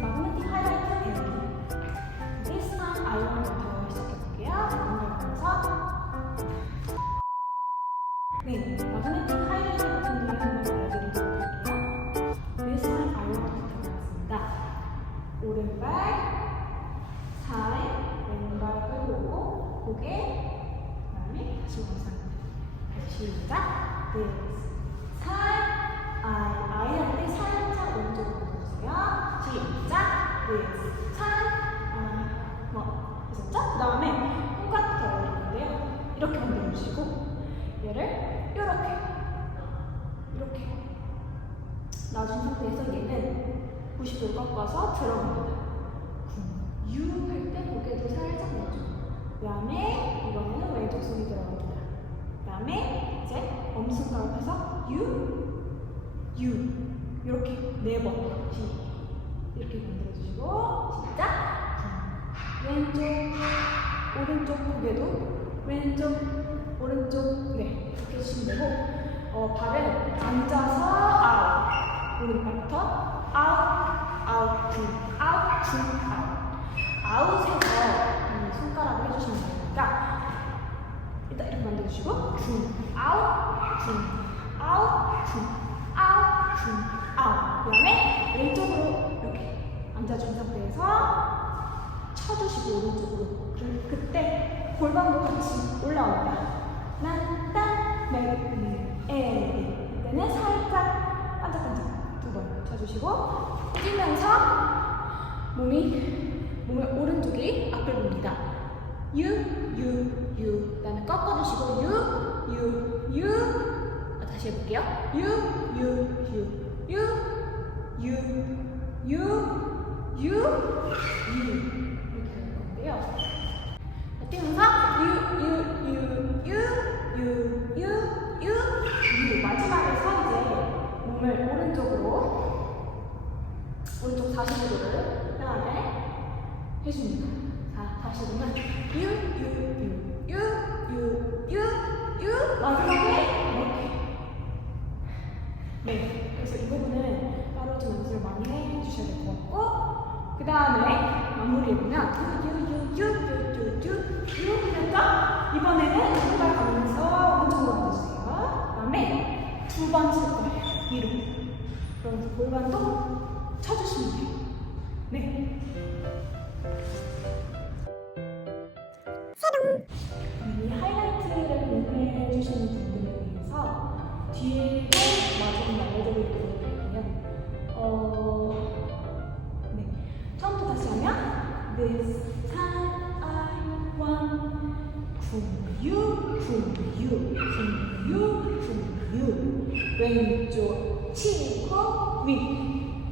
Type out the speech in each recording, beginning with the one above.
마그네틱 하이라이트 배우기. This time I want to 시작해볼게요. 네, 마그네틱 하이라이트 버튼들을 한번 보여드리도록 할게요. This time I want to 들어갔습니다. 오른발, 살, 왼발 끌고 오고, 고개, 그 다음에 다시 원상. 다시 시작. This 살, I 할 때 살짝 왼쪽으로 보여주세요. 시작. This 됐었죠? 그 다음에 손가락 더 올리는데요. 이렇게 만들어주시고 얘를 이렇게 놔준 상태에서 얘는 90도를 꺾어서 들어갑니다. U 할 때 고개도 살짝 내주고 그 다음에 이번에는 왼쪽 손이 들어갑니다. 그 다음에 이제 엄지손가락 해서 U 이렇게 4번 이렇게 만들어주시고 시작. 왼쪽 오른쪽 고개도 왼쪽 오른쪽 네 이렇게 해주시면 되고 발을 앉아서 아웃 오른발부터 아웃 아웃에서 이 손가락을 해주시면 되니까 일단 이렇게 만들어주시고 아웃 그 다음에 왼쪽으로 이렇게 앉아준 상태에서 쳐주시고 오른쪽으로 그때 골반도 같이 올라옵니다. 이때는 살짝 반짝반짝 2번 쳐주시고 뛰면서 몸의 오른쪽이 앞을 봅니다. 그 다음에 꺾어주시고 다시 해볼게요. 이렇게 할 건데요. 뛰면서 마지막에서 이제 몸을 오른쪽 40도를 향하게 해줍니다. 자, 다시 보면 마지막에 이렇게. 네, 그래서 이 부분은 따로 좀 연습을 많이 해주셔야 될 것 같고 그 다음에 마무리해보면 됐죠? 이번에는 왼발 가면서 오른쪽으로 앉아주세요. 그 다음에 2번 칠 거예요. 위로. 그러면서 골반도 쳐주시면 돼요. 네. 이 하이라이트를 공부해 주시는 분들에 대해서 뒤에도 마저 알려드리도록 할게요. 네. 처음부터 다시 하면 This time I want 왼쪽 치고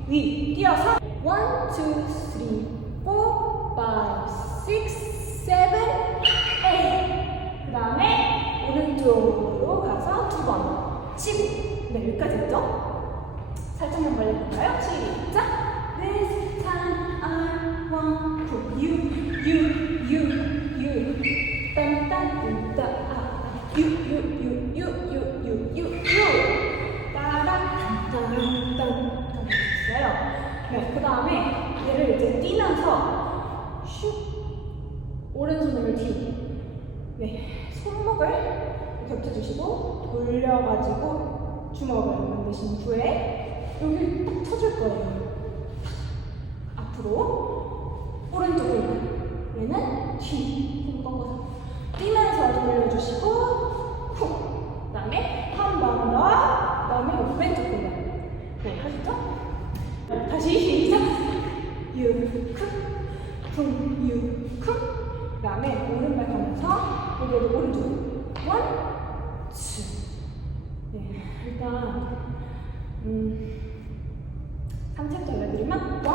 위 뛰어서 1, 2, 3, 4, 5, 6, 7, 8 그 다음에 오른쪽으로 가서 2번 치고 네, 여기까지 했죠? 살짝만 벌려볼까요? 시작! This time I want 네, 그 다음에 얘를 이제 뛰면서 오른손을 뒤로 네, 손목을 겹쳐주시고 돌려가지고 주먹을 만드신 후에 여기 딱 쳐줄 거예요. 앞으로 오른쪽으로 얘는 뒤 꺾어서 뛰면서 돌려주시고 후 그 다음에 한 번 더 그 다음에 왼쪽 골반 네 하셨죠? 다시 시작 유쿵 그 다음에 오른발 가면서 고개를 오른쪽 1, 2 네 일단 상체부터 알려드리면 1, 2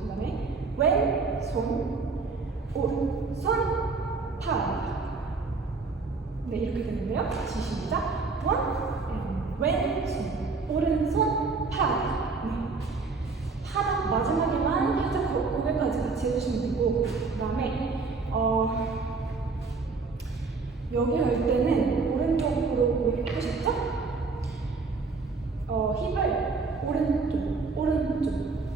그 다음에 왼손 오른손 팔 네 이렇게 되는데요. 다시 시작 왼손 오른손 팔 네. 마지막에만 같이 해주시면 되고, 그 다음에 여기 할 때는 오른쪽으로 이렇게 펴셨죠? 힙을 오른쪽, 오른쪽,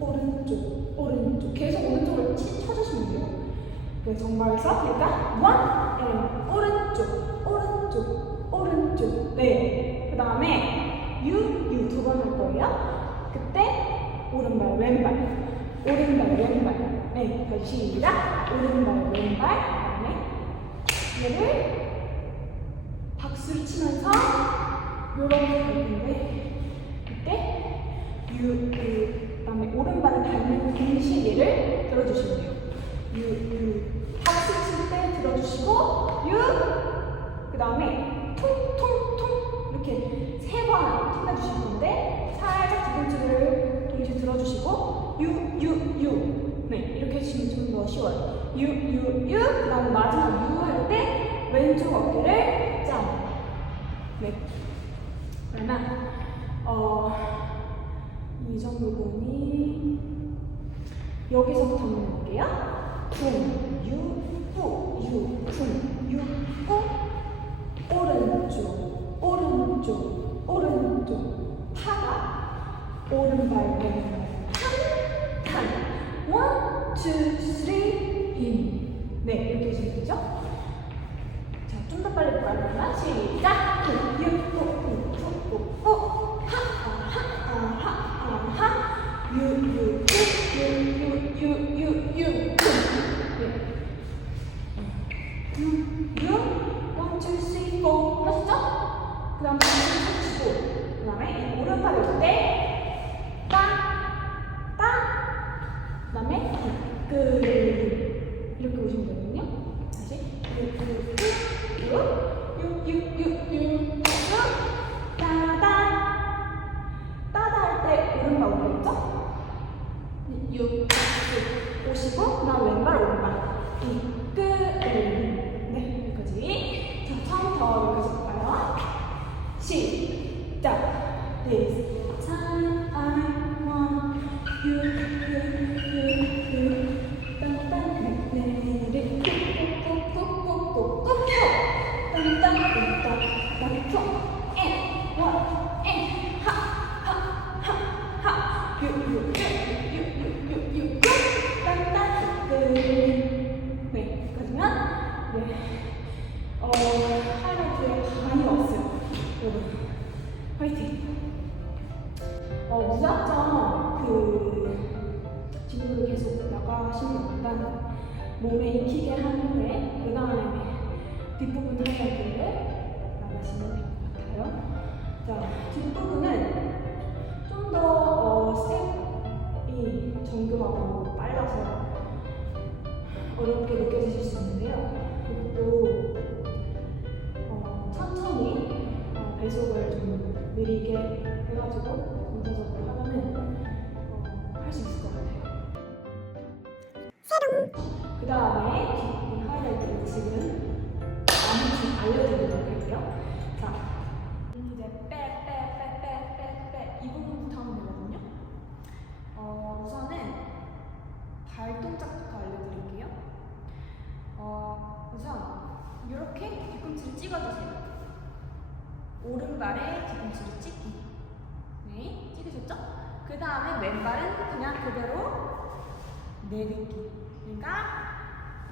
오른쪽, 오른쪽 계속 오른쪽을 쳐주시면 돼요. 그 정발에서 일단 원, 오른쪽, 오른쪽, 오른쪽. 네. 그 다음에 U 두 번 할 거예요. 그때 오른발, 왼발, 오른발, 왼발. 네. 다시 시작. 오른발, 왼발. 그 다음에 얘를 박수를 치면서 요렇게 갈 텐데, 그때 그 다음에 오른발을 밟는 동시에 얘를 들어주시면 돼요. 박수 칠 때 들어주시고, 그 다음에 퉁퉁퉁 이렇게 세 번 튕겨주실 건데, 살짝 뒤꿈치를 동시에 들어주시고, 네, 이렇게 해주시면 좀 더 쉬워요. 그 다음에 마지막 U 할 때 왼쪽 어깨를 짱. 네. 그러면 이 정도 부분이 여기서부터 한번 해볼게요. 쿵, 유, 후, 유, 쿵, 유, 후. 오른쪽, 오른쪽, 오른쪽. 파가 오른발, 왼발. 한, 원, 투, 쓰리, 힘. 네, 이렇게 해주면 되죠? 자, 좀 더 빨리 볼까요? 그러면 시작! 후, 유, 후, 후, 후, 후, 후. 하, 유, 유, 유. 원, 투, 쓰리, 포. 하셨죠? 그 다음에 치고, 그 다음에 오른팔 올 때, 땅, 땅. 그 다음에 이렇게 오시면 되거든요. 다시 따다 할 때 오른발 오겠죠? 오시고 그다음 왼발 오른발 네, 여기까지. 자, 처음부터 여기까지 볼까요? 시작. This time I want you. 네, 여기까지면 하이라이트의 반이 왔어요. 여러분, 화이팅! 무작정 지금도 계속 나가시는 것보다 몸에 익히게 한 후에 그 다음에 뒷부분 하이라이트를 나가시면 될 것 같아요. 자, 뒷부분은 좀 더 스텝이 정교하고 빨라서 어렵게 느껴지실 수 있는데요. 그것도 천천히 배속을 좀 느리게 해가지고 동사적으로 하면은 할 수 있을 것 같아요. 그 다음에 이 하이라이트를 지금 나머지 알려드리도록 할게요. 자, 이제 빼 이 부분부터 하면 되거든요. 우선은 발 동작부터 알려드릴게요. 우선 이렇게 뒤꿈치를 찍어주세요. 오른발에 뒤꿈치를 찍기. 네, 찍으셨죠? 그 다음에 왼발은 그냥 그대로 내딛기. 그러니까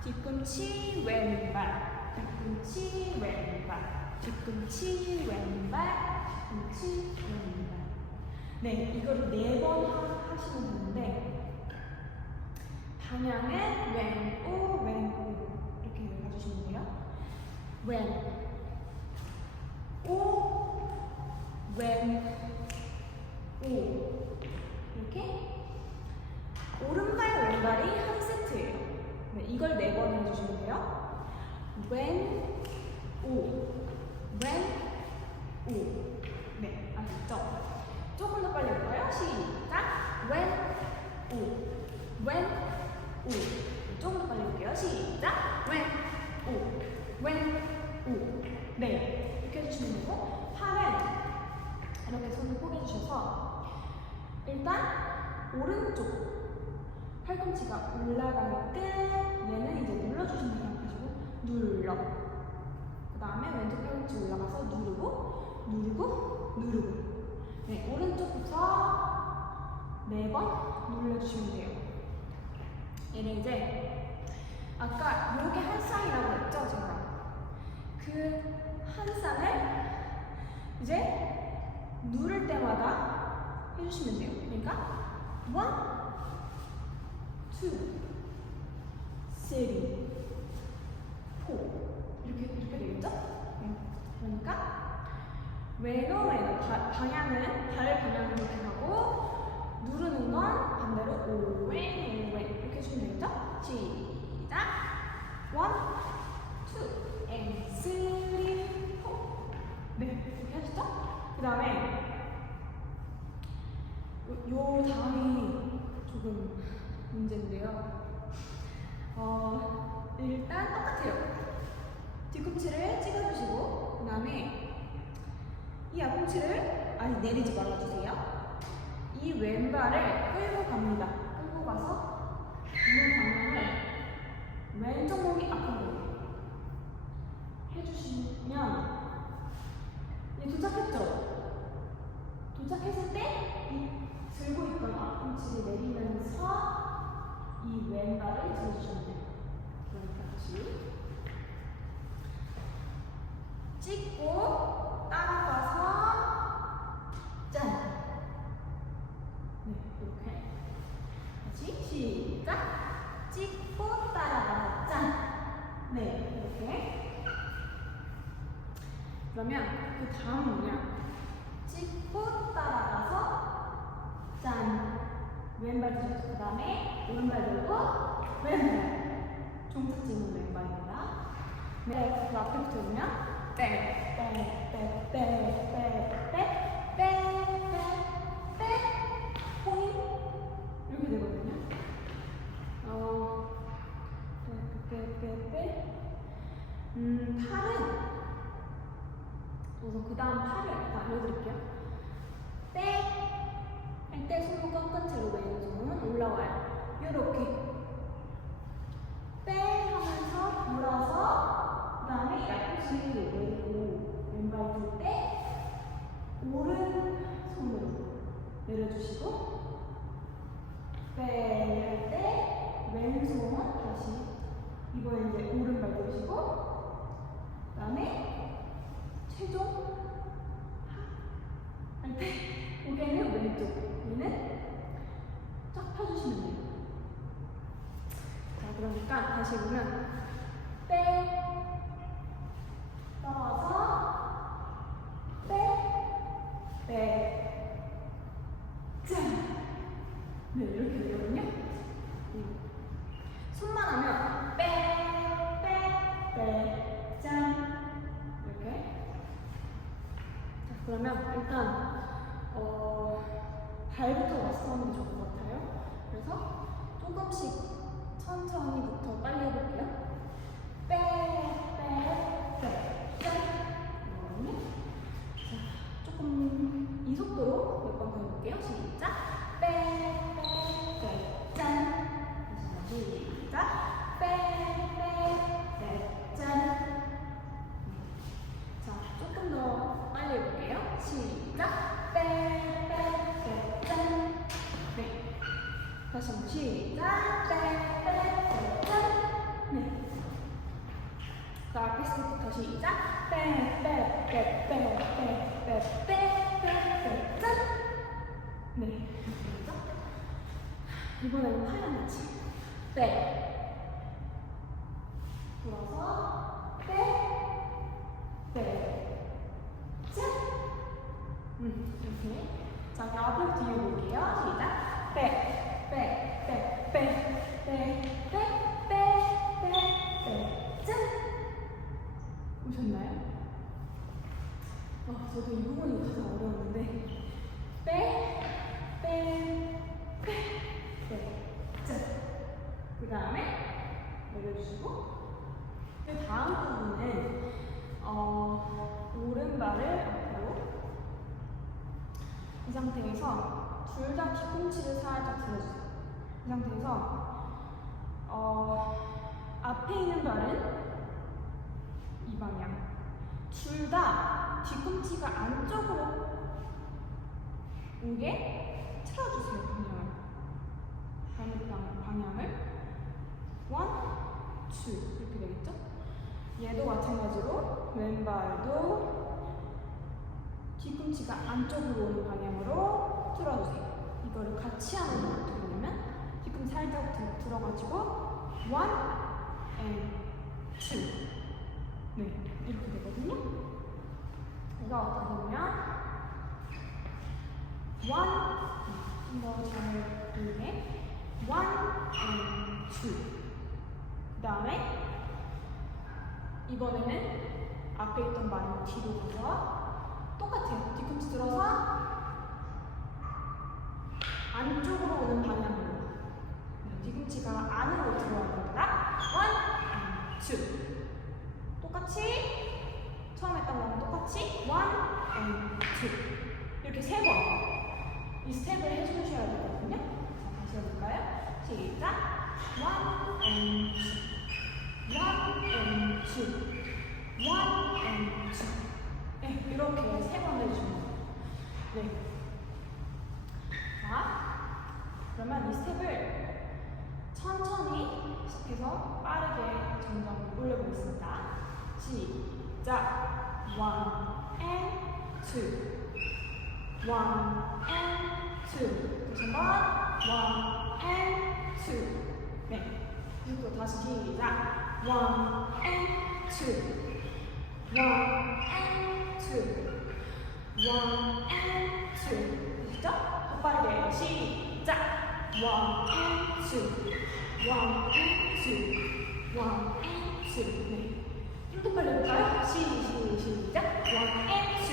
뒤꿈치 왼발, 뒤꿈치 왼발, 뒤꿈치 왼발, 뒤꿈치 왼발. 네, 이거를 4번 하시면 되는데 방향은 왼, 우, 이렇게 가주시면 돼요. 왼, 우, 왼, 우. 이렇게 오른발, 왼발이 한 세트예요. 네, 이걸 4번 해주시면 돼요. 왼, 우, 왼, 우. 네, 아셨죠? 조금 더 빨리 해볼까요? 시작! 왼, 우, 왼, 우. 조금 더 빨리 해볼게요. 시작! 왼, 우, 왼, 우. 네, 이렇게 해주시면 되고, 팔은 이렇게 손을 포개주셔서 일단 오른쪽 할 팔꿈치가 올라가게끔 얘는 이제 눌러주시면 생각하시고 눌러. 그 다음에 왼쪽 팔꿈치 올라가서 누르고 누르고 누르고. 네, 오른쪽부터 4번 눌러주시면 돼요. 얘는 이제 아까 요게 한 쌍이라고 했죠, 제가. 그 한 쌍을 이제 누를 때마다 해주시면 돼요. 그러니까 1, 2, 3, 4 이렇게 되겠죠? 그러니까 왼오 방향은 발 방향을 이렇게 하고 누르는 건 반대로 오왼 이렇게 해주시면 되겠죠? 시작! 1, 2, and 3, 4. 네, 이렇게 하시죠? 그 다음에 요 다음이 조금 문제인데요. 일단 똑같아요. 뒤꿈치를 찍어주시고 그 다음에 이 앞꿈치를 내리지 말아주세요. 이 왼발을 끌고 갑니다. 끌고 가서 이 방향을 왼쪽 목이 앞으로 해주시면 도착했죠? 도착했을 때 이 들고 있던 앞꿈치를 내리면서 이 왼발을 들어주시면 돼요. 그러니까 다시 찍고 따라가서 짠! 네, 이렇게 다시 시작! 찍고 따라가서 짠! 네, 이렇게. 그러면 그 다음은 뭐냐? 찍고 따라가서 짠! 왼발 들었죠? 그 다음에 오른발 들고 왼발. 종착지는 왼발입니다. 네, 그 앞에부터 보면 포인 이렇게 되거든요. 팔은 우선 그 다음 팔을 알려드릴게요. 할 때 손목 꺾은 채로 왼손은 올라와요. 요렇게 하면서 돌아서 그 다음에 약꿈치 내리고 왼발 들 때 오른손으로 내려주시고 할 때 왼손 다시 이번에 이제 오른발 들으시고 그 다음에 최종 할 때 고개는 왼쪽 얘는 쫙 펴주시면 돼요. 자, 그러니까 다시 보면 떨어서 짠! 네, 이렇게 되거든요. 손만 하면 짠! 이렇게. 자, 그러면 일단 발부터 마스터하는 게 좋을 것 같아요. 그래서 조금씩 천천히부터 빨리 해볼게요. 짠! 자, 조금 이 속도로 몇 번 더 해볼게요. 시작! 짠! 다시 시작! 짠! 자, 조금 더 빨리 해볼게요. 시작! 짠! 네. 다시 한번 시작! 짠! 네. 그 앞에 스텝부터 시작! 짠! 네. 이번에는 하얀 같이. 돌아서 짠! 이렇게. 자, 그 앞을 뒤에 볼게요. 시작! 짠! 오셨나요? 저도 이 부분이 가장 어려웠는데. 짠! 그 다음에 내려주시고. 그 다음 부분은 오른발을 앞으로 이 상태에서 둘 다 뒤꿈치를 살짝 들어주세요. 이 상태에서 앞에 있는 발은 이 방향. 둘 다 뒤꿈치가 안쪽으로 오게 틀어주세요. 방향을 1, 2 이렇게 되겠죠? 얘도 마찬가지로 왼발도 뒤꿈치가 안쪽으로 오는 방향으로 틀어주세요. 이거를 같이 하는 건 어떻게 되냐면 뒤꿈치 살짝 들어가지고 1 and 2 네, 이렇게 되거든요. 이거 어떻게 보면 1 이거 잘 보이네. 1 and 2 그 다음에 이번에는 앞에 있던 발은 뒤로 가서 똑같아요. 뒤꿈치 들어서 안쪽으로 오는 방향으로 뒤꿈치가 안으로 들어가는 겁니다. 1 and 2 똑같이 처음 했던 거랑 똑같이 1 and 2 이렇게 3번 이 스텝을 해주셔야 되거든요. 자, 다시 해볼까요? 시작 1 and 2 1 and 2 1 and 2 네, 이렇게 3번 해주시면 돼요. 네. 자, 그러면 이 스텝을 천천히 시작해서 빠르게 점점 올려보겠습니다. 시작 1 and 2 1 and 2 다시 한번 1 and 2 네, 그리고 다시 시작 1 and 2 1 and 2 1 and 2 되시죠? 더 빠르게 시작 1 and 2 1 and 2 1 and 2 네. 좀 더 빨리 해볼까요? 시작 1 and 2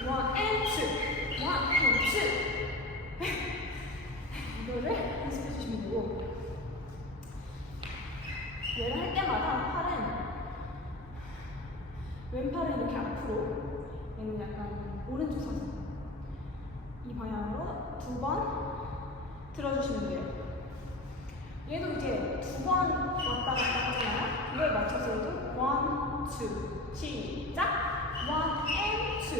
1 and 2 1 and 2 이거를 연습해 주시면 되고 얘를 할 때마다 팔은 왼팔은 이렇게 앞으로 얘는 약간 오른쪽 사선 이 방향으로 2번 들어주시면 돼요. 얘도 이제 2번 왔다 갔다 하잖아요. 이걸 맞춰서 해도 1, 2 시작 1 and 2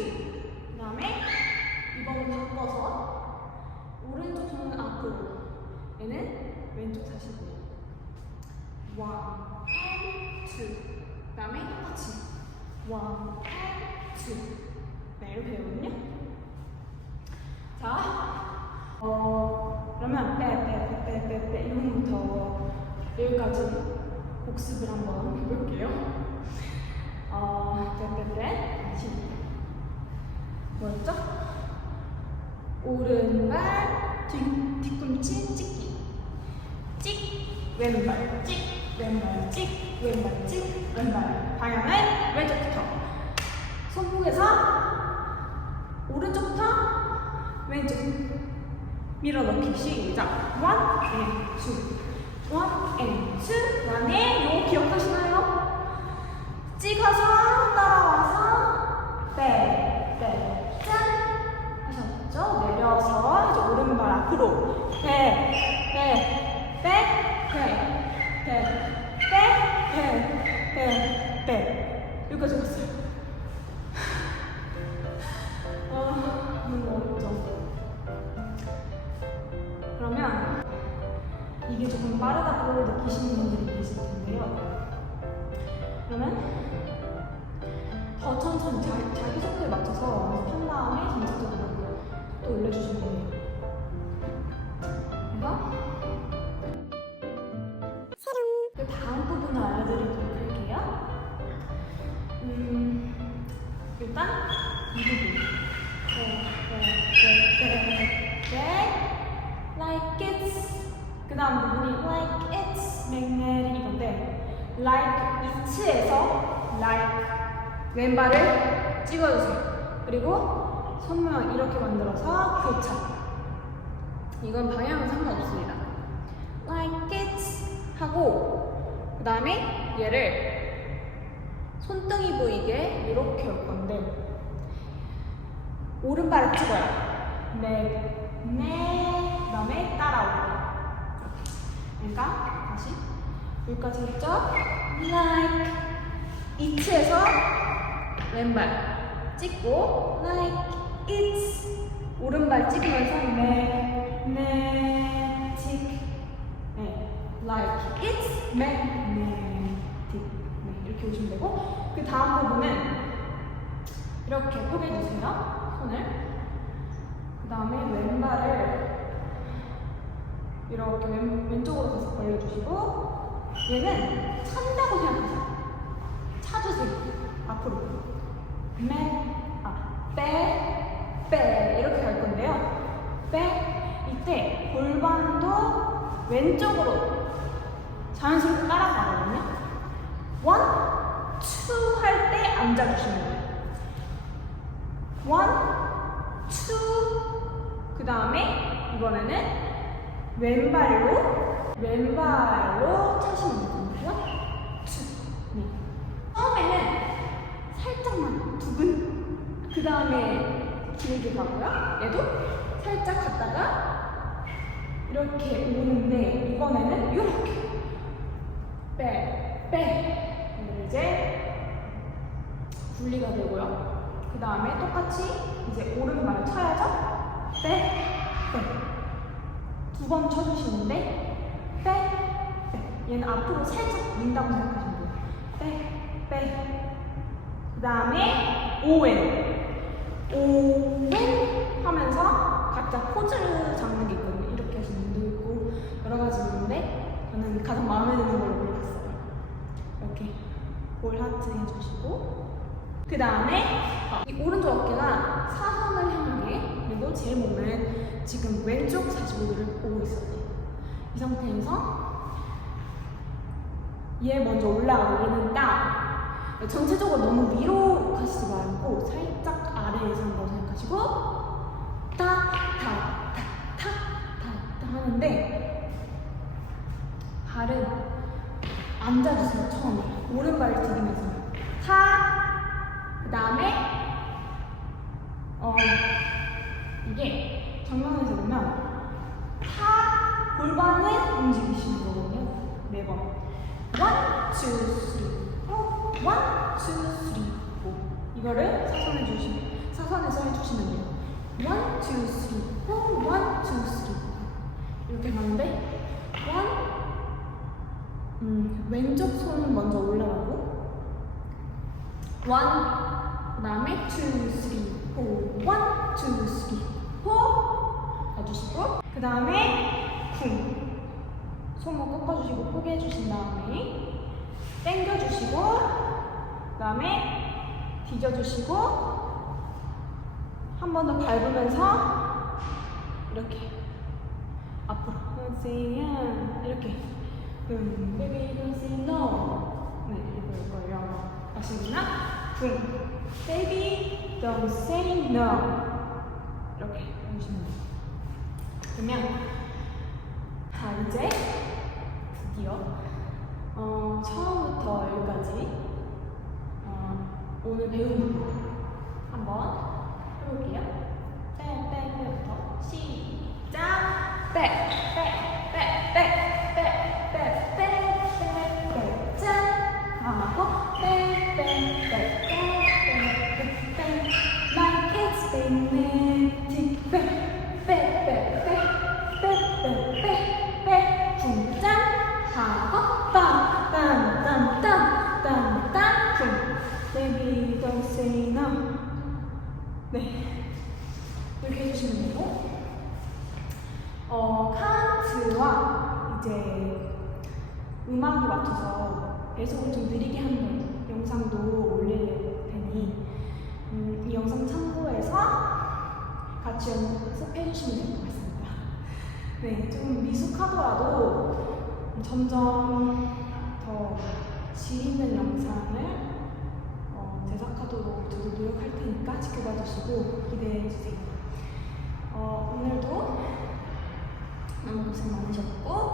그 다음에 이번은 바꿔서 오른쪽 손은 앞으로 얘는 왼쪽 사시고요. 1 and 2 그 다음에 똑같이 1 and 2 네, 이렇게 되거든요. 자, 그러면 빼 이 부분부터 여기까지 복습을 한번 해볼게요. 뭐였죠? 오른발 뒤꿈치 찍기 왼발 왼발 왼발 왼발 방향은 왼쪽부터 손목에서 오른쪽부터 왼쪽 밀어넣기 시작 1 and 2 1 and 2 그다음에 요 기억하시나요? 찍어서 따라와서 짠 하셨죠? 내려서 이제 오른발 앞으로 여기까지 왔어요. 너무 어렵죠? 그러면 이게 조금 빠르다고 느끼시는 분들이 계실 텐데요. 그러면 더 천천히 자기 속도에 맞춰서 한 다음에 전체적으로 또 올려주시면 돼요. 그래서 그 다음 부분을 알려드리도록 할게요. 일단 이 부분 like it's 그 다음 부분이 like it's 맥내리 이건데 like it에서 like 왼발을 찍어주세요. 그리고 손 모양 이렇게 만들어서 교차 이건 방향은 상관없습니다. like it's 하고 그 다음에 얘를 손등이 보이게 이렇게 올 건데 오른발을 찍어요. 네, 그 다음에 따라오고 그러니까 다시 여기까지 했죠? like it에서 왼발 찍고 like it's 오른발 찍으면서 magnetic like it's magnetic 이렇게 오시면 되고 그 다음 부분은 이렇게 포개주세요. 손을. 그 다음에 왼발을 이렇게 왼쪽으로 가서 벌려주시고 얘는 찬다고 생각하세요. 차주세요. 앞으로. 빼 이렇게 갈 건데요. 빼 이때 골반도 왼쪽으로 자연스럽게 따라가거든요. 원, 투 할 때 앉아주시면 돼요. 원, 투 그 다음에 이번에는 왼발로 차시면 되거든요. 원, 투 처음에는 살짝만 두근 그 다음에 길게 가고요. 얘도 살짝 갔다가 이렇게 오는데 이번에는 이렇게 빼 이제 분리가 되고요. 그 다음에 똑같이 이제 오른발을 쳐야죠. 빼 두 번 쳐주시는데 빼 얘는 앞으로 살짝 민다고 생각하시면 돼요. 빼 그 다음에 오웬 하면서 각자 포즈를 잡는 게 있거든요. 이렇게 하시는 분도 있고 여러 가지 있는데 저는 가장 마음에 드는 걸로 골랐어요. 이렇게 볼 하트 해주시고 그 다음에 이 오른쪽 어깨가 사선을 향하게 그리고 제 몸은 지금 왼쪽 45도를 보고 있어요. 이 상태에서 얘 먼저 올라가고 얘는 다운. 전체적으로 너무 위로 가시지 말고 살짝 아래에서 한다고 생각하시고 타 하는데 발은 앉아주세요. 처음에 오른발을 디디면서 그 다음에 이게 정면에서 보면 골반을 움직이시는 거거든요. 매번 1, 2, 3 1, 2, 3, 4 이거를 사선에서 해주시면 돼요. 1, 2, 3, 4 1, 2, 3 이렇게 가는데 왼쪽 손 먼저 올라가고 1 그 다음에 2, 3, 4 1, 2, 3, 4 가주시고 그 다음에 쿵 손목 꺾어주시고 포개해주신 다음에 당겨주시고 그 다음에 뒤져주시고 한 번 더 밟으면서 이렇게 앞으로 이렇게 baby don't say no 이거예요. 아시겠나? baby don't say no 이렇게 해주시면 돼요. 그러면 자 이제 드디어 처음부터 여기까지 오늘 배운 부분 한번 해볼게요. 빼부터 시작. 짠 하고 like it's magnetic 중짠 하고 빰빰빰빰빰빰 baby don't say no 이렇게 해주시면 되고 카운트와 이제 음악에 맞춰서 배속을 좀 느리게 하는 영상도 올릴 테니 이 영상 참고해서 같이 연습해주시면 될 것 같습니다. 좀 미숙하더라도 점점 더 질있는 영상을 제작하도록 저도 노력할 테니까 지켜봐 주시고 기대해 주세요. 오늘도 너무 고생 많으셨고